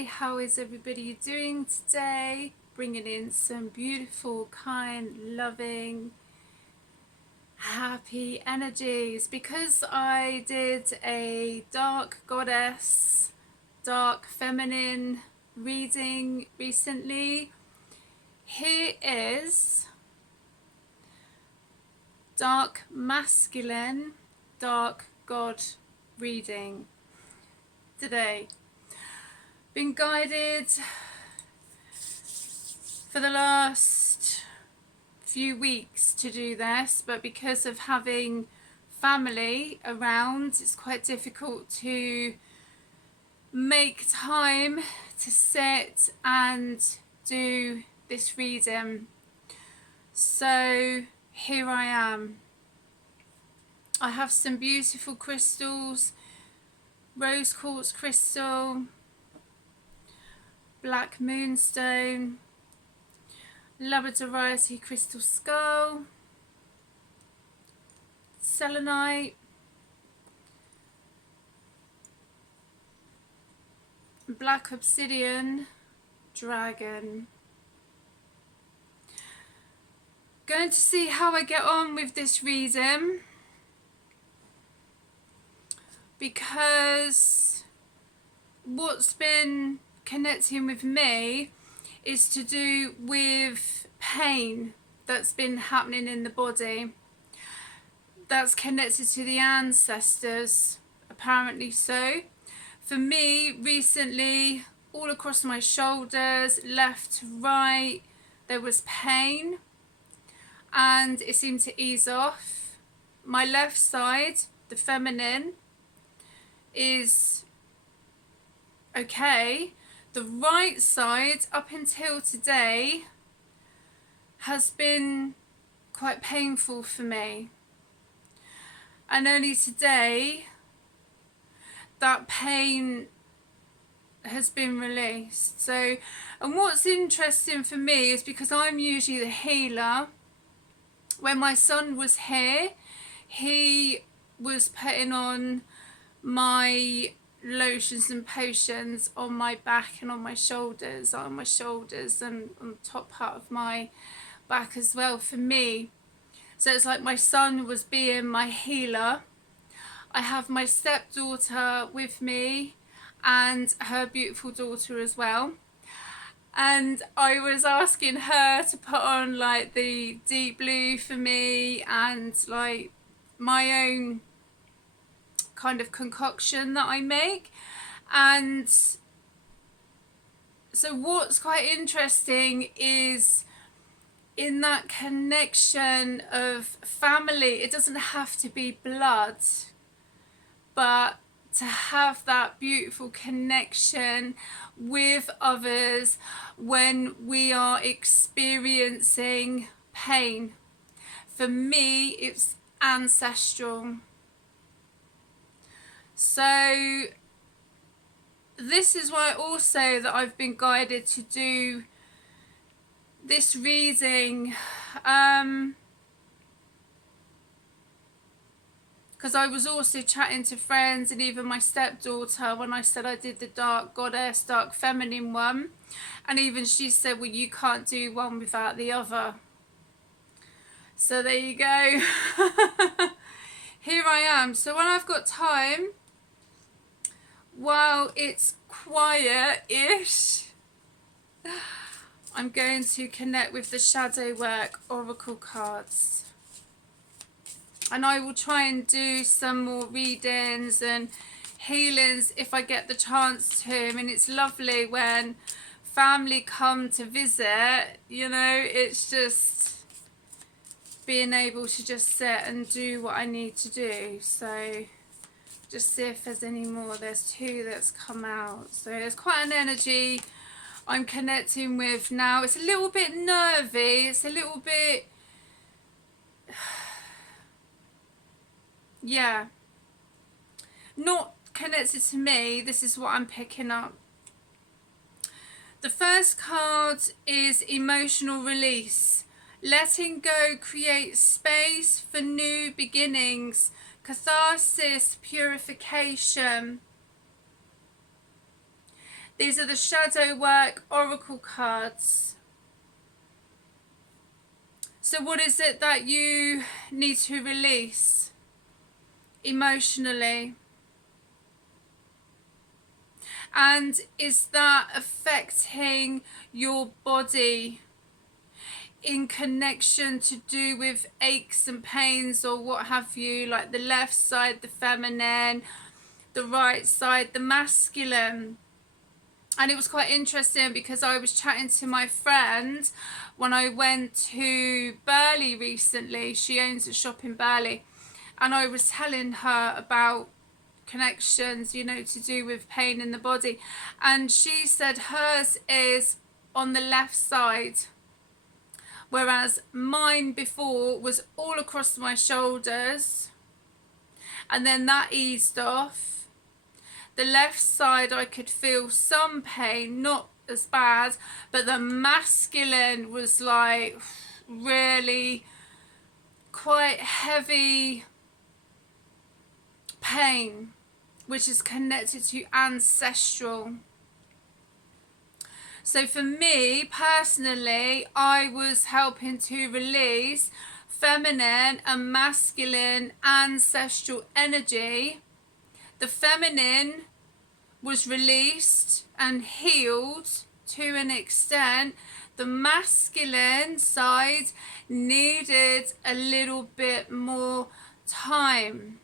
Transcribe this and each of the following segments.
Hi, how is everybody doing today? Bringing in some beautiful, kind, loving, happy energies. Because I did a dark goddess, dark feminine reading recently, here is dark masculine, dark god reading today. Been guided for the last few weeks to do this, but because of having family around, it's quite difficult to make time to sit and do this reading. So here I am. I have some beautiful crystals, rose quartz crystal, black moonstone, labradorite crystal skull, selenite, black obsidian, dragon. Going to see how I get on with this reading, because what's been connecting with me is to do with pain that's been happening in the body. That's connected to the ancestors, apparently so. For me, recently, all across my shoulders, left to right, there was pain, and it seemed to ease off. My left side, the feminine, is okay. The right side, up until today, has been quite painful for me. And only today, that pain has been released. So, and what's interesting for me is because I'm usually the healer. When my son was here, he was putting on my lotions and potions on my back and on my shoulders and on the top part of my back as well for me. So it's like my son was being my healer. I have my stepdaughter with me and her beautiful daughter as well, and I was asking her to put on like the deep blue for me and like my own kind of concoction that I make. And so what's quite interesting is in that connection of family, it doesn't have to be blood, but to have that beautiful connection with others when we are experiencing pain. For me, it's ancestral. So this is why also that I've been guided to do this reading, because I was also chatting to friends and even my stepdaughter when I said I did the dark goddess, dark feminine one, and even she said, well, you can't do one without the other. So there you go. Here I am. So when I've got time, while it's quiet-ish, I'm going to connect with the Shadow Work Oracle cards. And I will try and do some more readings and healings if I get the chance to. I mean, it's lovely when family come to visit, you know, it's just being able to just sit and do what I need to do. So just see if there's any more. There's two that's come out. So there's quite an energy I'm connecting with now. It's a little bit nervy. It's a little bit, yeah, not connected to me. This is what I'm picking up. The first card is emotional release. Letting go creates space for new beginnings. Catharsis, purification. These are the Shadow Work Oracle cards. So what is it that you need to release emotionally? And is that affecting your body in connection to do with aches and pains or what have you, like the left side, the feminine, the right side, the masculine? And it was quite interesting because I was chatting to my friend when I went to Burley recently. She owns a shop in Burley, and I was telling her about connections, you know, to do with pain in the body, and she said hers is on the left side, whereas mine before was all across my shoulders, and then that eased off. The left side I could feel some pain, not as bad, but the masculine was like really quite heavy pain, which is connected to ancestral. So for me personally, I was helping to release feminine and masculine ancestral energy. The feminine was released and healed to an extent. The masculine side needed a little bit more time.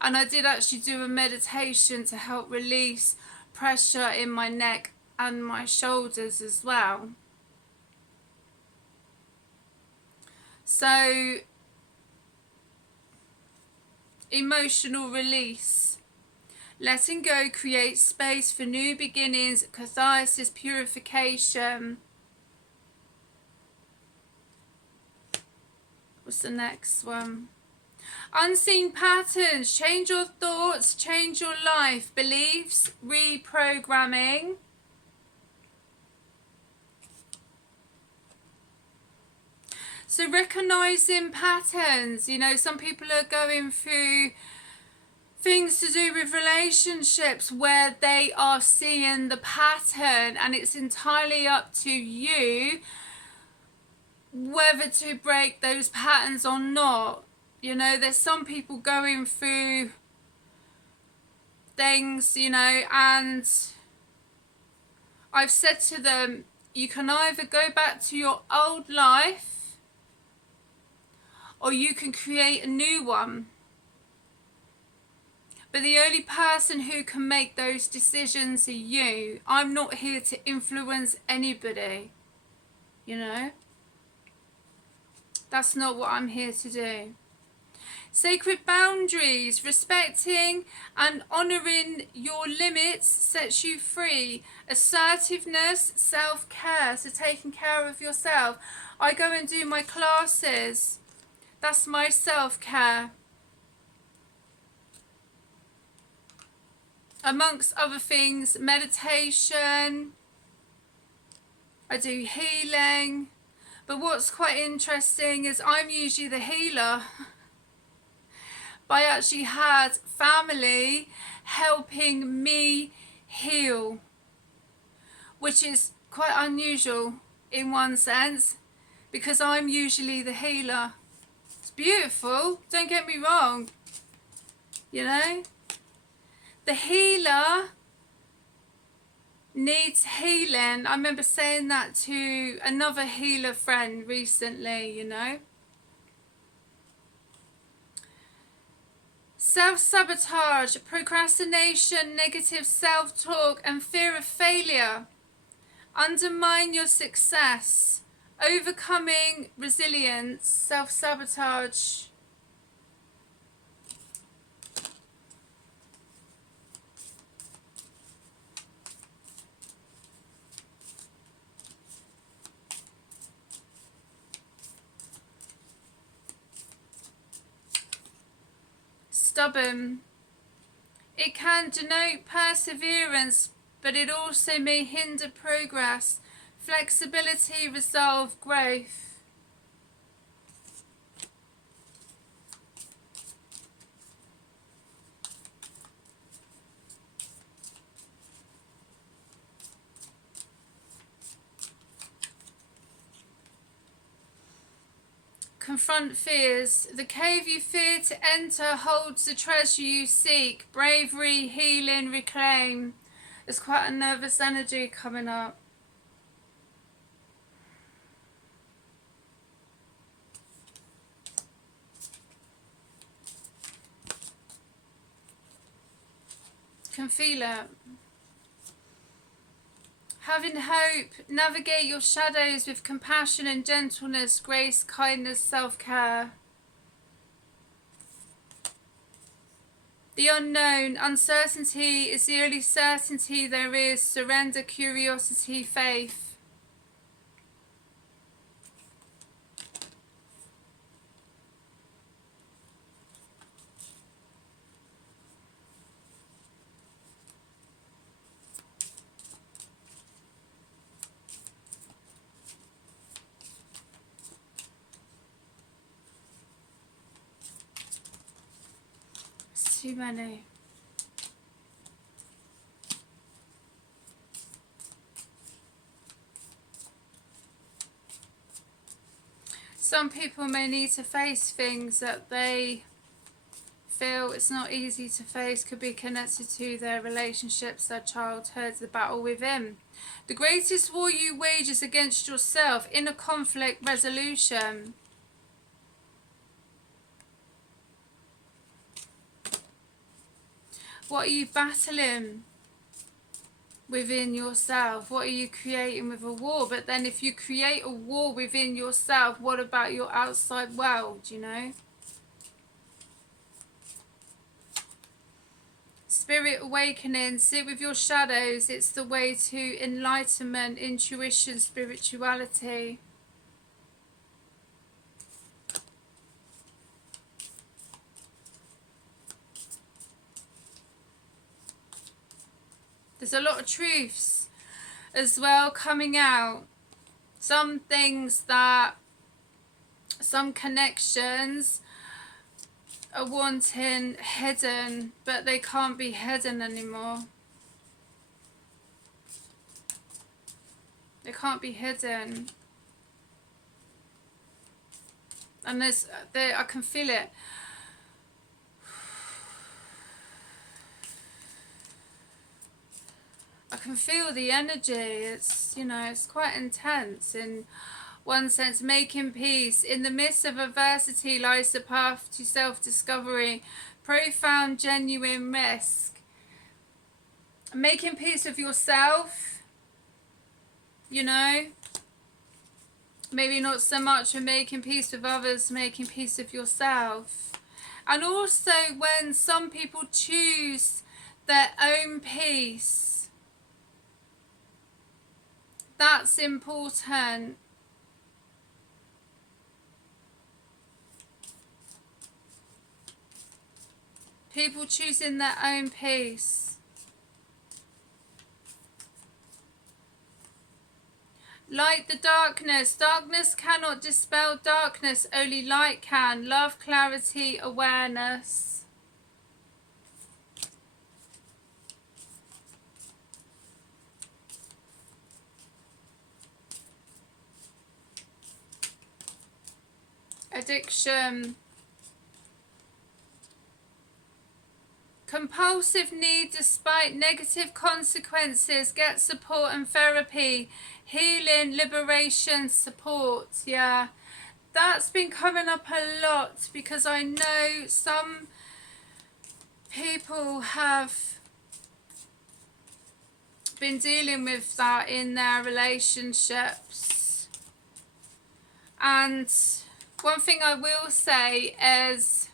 And I did actually do a meditation to help release pressure in my neck and my shoulders as well. So, emotional release. Letting go creates space for new beginnings, catharsis, purification. What's the next one? Unseen patterns. Change your thoughts, change your life. Beliefs, reprogramming. So recognizing patterns. You know, some people are going through things to do with relationships where they are seeing the pattern, and it's entirely up to you whether to break those patterns or not. You know, there's some people going through things, you know, and I've said to them, you can either go back to your old life or you can create a new one. But the only person who can make those decisions are you. I'm not here to influence anybody, you know. That's not what I'm here to do. Sacred boundaries. Respecting and honouring your limits sets you free. Assertiveness, self-care. So taking care of yourself. I go and do my classes. That's my self-care. Amongst other things, meditation, I do healing. But what's quite interesting is I'm usually the healer. But I actually had family helping me heal, which is quite unusual in one sense, because I'm usually the healer. It's beautiful, don't get me wrong, you know. The healer needs healing. I remember saying that to another healer friend recently, you know. Self-sabotage, procrastination, negative self-talk and fear of failure undermine your success. Overcoming resilience, self-sabotage. Stubborn. It can denote perseverance, but it also may hinder progress. Flexibility, resolve, growth. Confront fears. The cave you fear to enter holds the treasure you seek. Bravery, healing, reclaim. There's quite a nervous energy coming up. Can feel it. Having hope, navigate your shadows with compassion and gentleness, grace, kindness, self-care. The unknown, uncertainty is the only certainty there is. Surrender, curiosity, faith. Too many. Some people may need to face things that they feel it's not easy to face. Could be connected to their relationships, their childhood, the battle within. The greatest war you wage is against yourself. Inner conflict resolution. What are you battling within yourself? What are you creating with a war? But then if you create a war within yourself, what about your outside world, you know? Spirit awakening, sit with your shadows. It's the way to enlightenment, intuition, spirituality. There's a lot of truths as well coming out. Some things that, some connections are wanting hidden, but they can't be hidden anymore. They can't be hidden. And I can feel it. I can feel the energy. It's, you know, it's quite intense in one sense. Making peace. In the midst of adversity lies the path to self-discovery. Profound, genuine risk. Making peace with yourself, you know. Maybe not so much with making peace with others, making peace with yourself. And also when some people choose their own peace, that's important. People choosing their own peace. Light the darkness. Darkness cannot dispel darkness, only light can. Love, clarity, awareness. Addiction. Compulsive need despite negative consequences. Get support and therapy. Healing, liberation, support. Yeah, that's been coming up a lot because I know some people have been dealing with that in their relationships. And one thing I will say is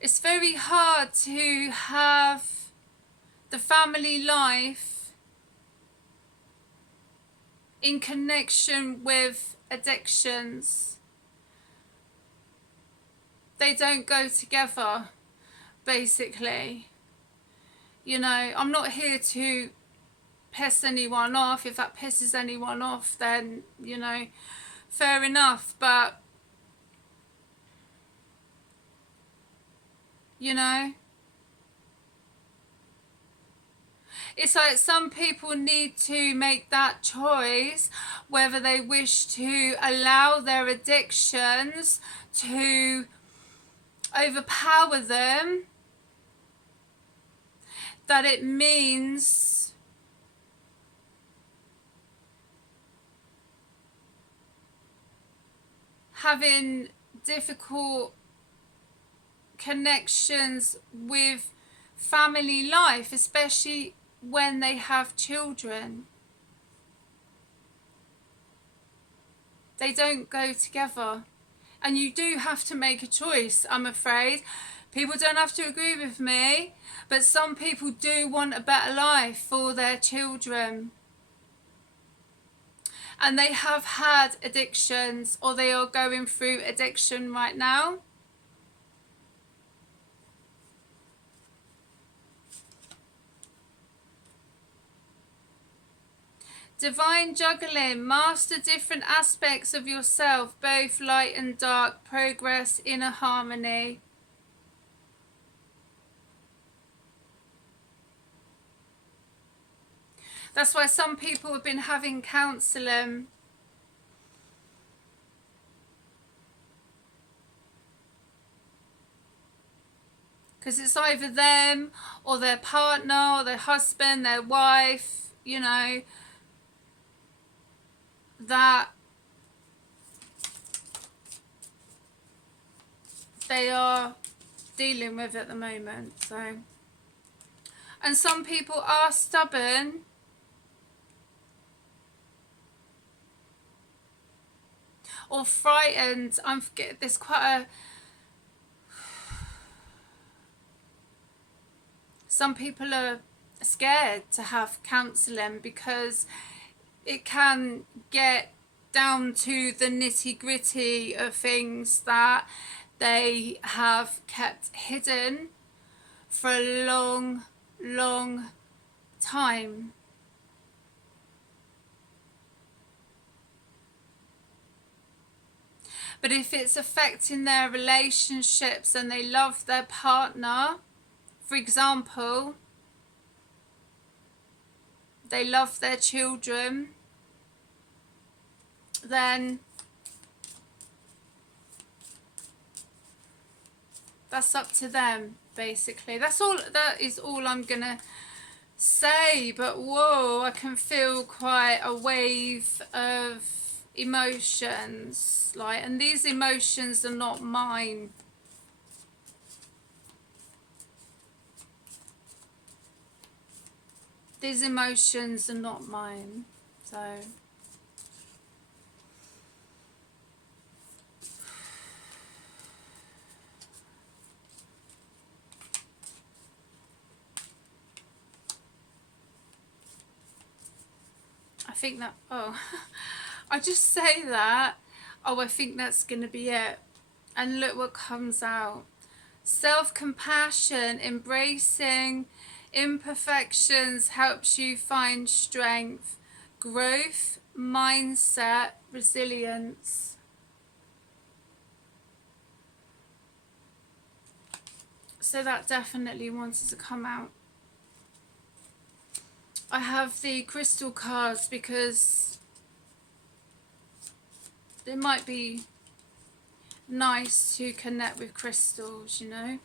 it's very hard to have the family life in connection with addictions. They don't go together, basically. You know, I'm not here to piss anyone off. If that pisses anyone off, then, you know, fair enough. But, you know, it's like some people need to make that choice whether they wish to allow their addictions to overpower them, that it means having difficult connections with family life, especially when they have children. They don't go together. And you do have to make a choice, I'm afraid. People don't have to agree with me, but some people do want a better life for their children. And they have had addictions, or they are going through addiction right now. Divine juggling, master different aspects of yourself, both light and dark, progress inner harmony. That's why some people have been having counselling. Because it's either them or their partner or their husband, their wife, you know, that they are dealing with at the moment. So, and some people are stubborn, or frightened. There's quite a, some people are scared to have counselling because it can get down to the nitty-gritty of things that they have kept hidden for a long, long time. But if it's affecting their relationships and they love their partner, for example, they love their children, then that's up to them, basically. That is all I'm gonna say. But whoa, I can feel quite a wave of emotions, like, and these emotions are not mine. These emotions are not mine. So I think that, oh, I just say that, oh, I think that's going to be it. And look what comes out. Self-compassion, embracing imperfections helps you find strength, growth, mindset, resilience. So that definitely wanted to come out. I have the crystal cards because it might be nice to connect with crystals, you know.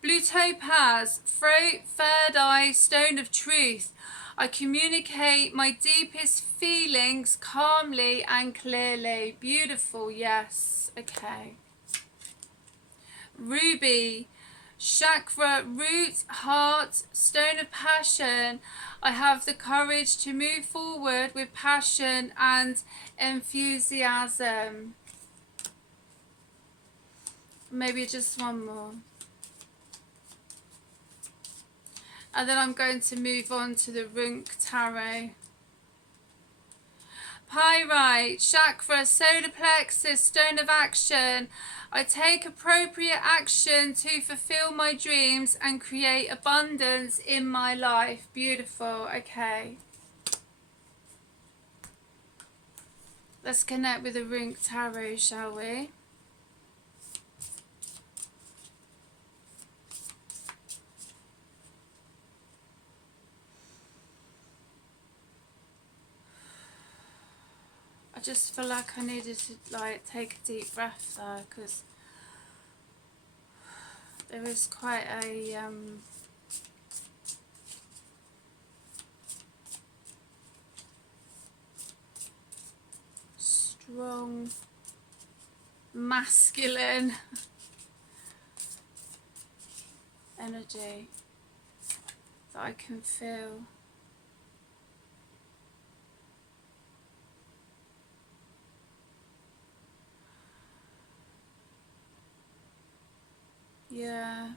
Blue topaz, throat, third eye, stone of truth. I communicate my deepest feelings calmly and clearly. Beautiful, yes. Okay. Ruby, chakra, root, heart, stone of passion. I have the courage to move forward with passion and enthusiasm. Maybe just one more. And then I'm going to move on to the Runk tarot. Pyrite, chakra, solar plexus, stone of action. I take appropriate action to fulfill my dreams and create abundance in my life. Beautiful. Okay. Let's connect with the Runk tarot, shall we? just feel like I needed to like take a deep breath there, because there is quite a strong masculine energy that I can feel. Yeah.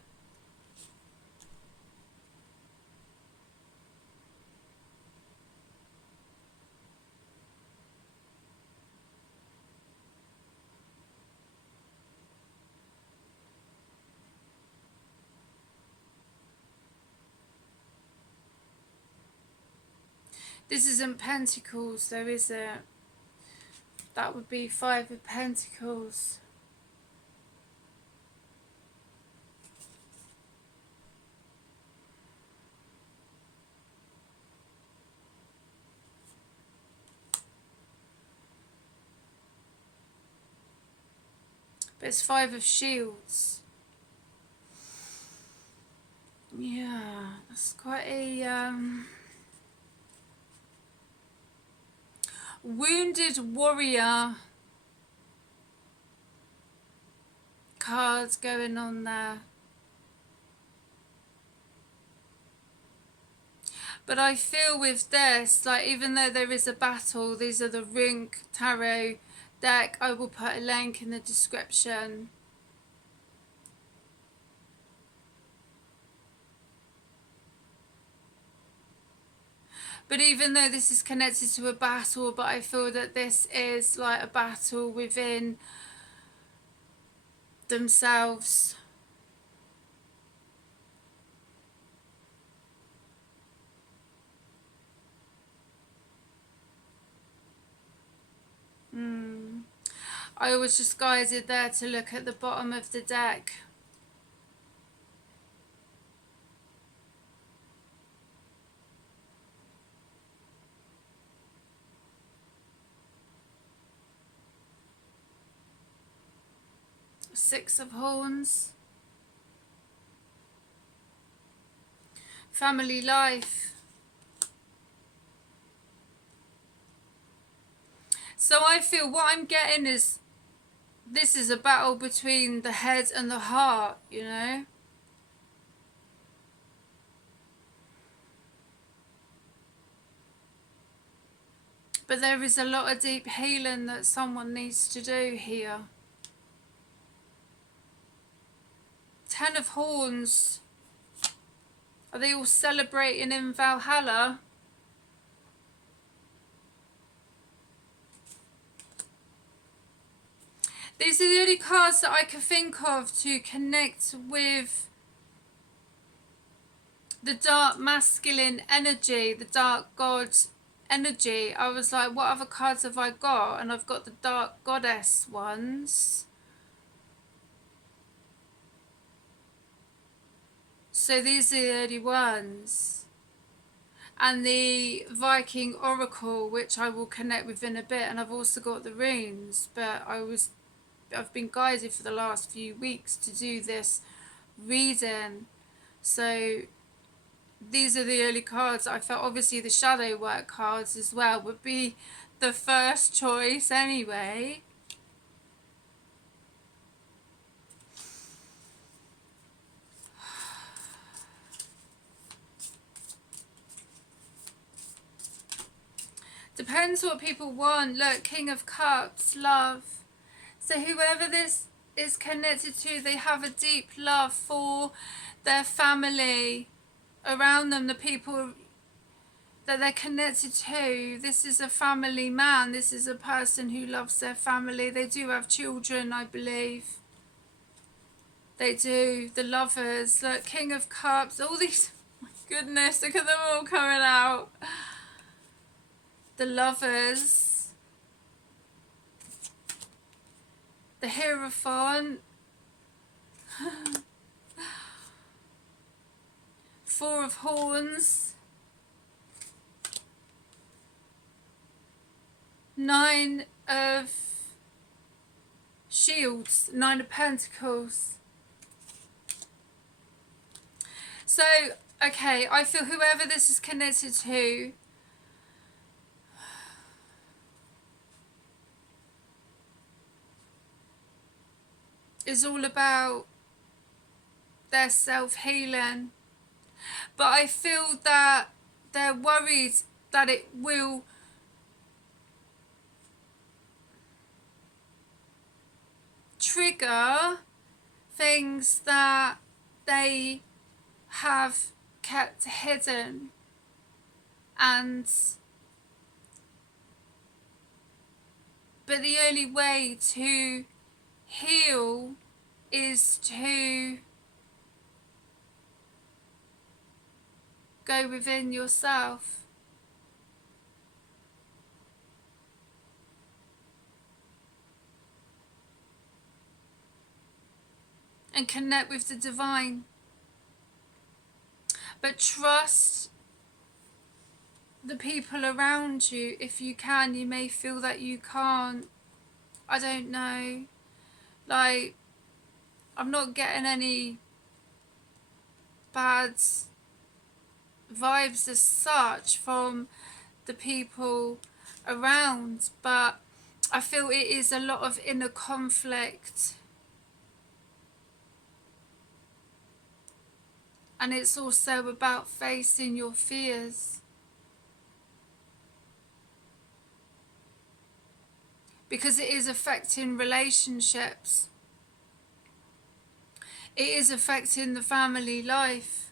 This isn't Pentacles though, is it? That would be Five of Pentacles. But it's Five of Shields. Yeah, that's quite a wounded warrior cards going on there. But I feel with this, like, even though there is a battle, these are the Runk tarot deck. I will put a link in the description. But even though this is connected to a battle, but I feel that this is like a battle within themselves. I was just guided there to look at the bottom of the deck. Six of Horns. Family life. So I feel what I'm getting is this is a battle between the head and the heart, you know? But there is a lot of deep healing that someone needs to do here. Ten of Horns. Are they all celebrating in Valhalla? These are the only cards that I can think of to connect with the dark masculine energy, the dark god energy. I was like, what other cards have I got? And I've got the dark goddess ones. So these are the only ones. And the Viking Oracle, which I will connect with in a bit. And I've also got the runes, but I've been guided for the last few weeks to do this reading. So these are the early cards. I felt obviously the shadow work cards as well would be the first choice anyway. Depends what people want. Look, King of Cups, love. So whoever this is connected to, they have a deep love for their family around them, the people that they're connected to. This is a family man. This is a person who loves their family. They do have children, I believe. They do. The lovers. Look, King of Cups. All these... Oh my goodness, look at them all coming out. The lovers. The Hierophant. Four of Horns. Nine of Shields, Nine of Pentacles. So, okay, I feel whoever this is connected to is all about their self-healing. But I feel that they're worried that it will trigger things that they have kept hidden, but the only way to heal is to go within yourself. And connect with the divine. But trust the people around you if you can. You may feel that you can't. I don't know. Like, I'm not getting any bad vibes as such from the people around, but I feel it is a lot of inner conflict. And it's also about facing your fears. Because it is affecting relationships. It is affecting the family life.